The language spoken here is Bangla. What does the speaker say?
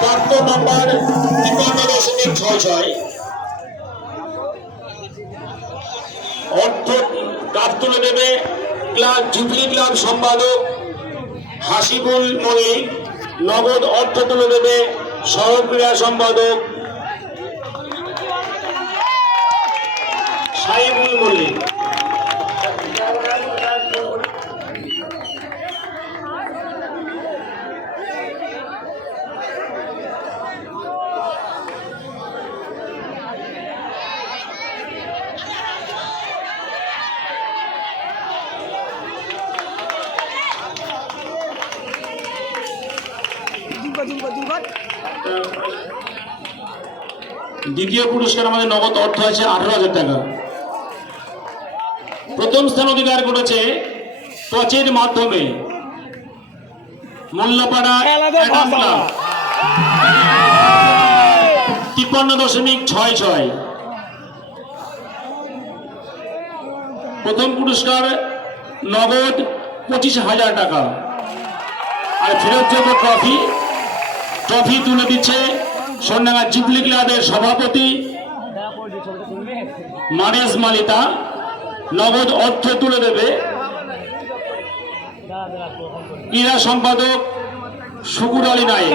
প্রাপ্ত নাম্বার 52.66। অর্থ কাপ তুলে দেবে জুবলি ক্লাব সম্পাদক হাসিবুল মল্লিক। নগদ অর্থ তুলে দেবে সড়ক ক্রীড়া সম্পাদক সাইবুল মল্লিক। দ্বিতীয় পুরস্কার আমাদের নগদ অর্থ আছে 18,000 টাকা। প্রথম স্থান অধিকার করেছে টচের মাধ্যমে মোল্লাপাড়া 53.66। প্রথম পুরস্কার নগদ 25,000 টাকা আর ফেরতযোগ্য ট্রফি তুলে দিচ্ছে সোনাডাঙ্গা জুবলি ক্লাবের সভাপতি মানেস মালিতা। নগদ অর্থ তুলে দেবে ক্রীড়া সম্পাদক শুকুর আলী নায়েক।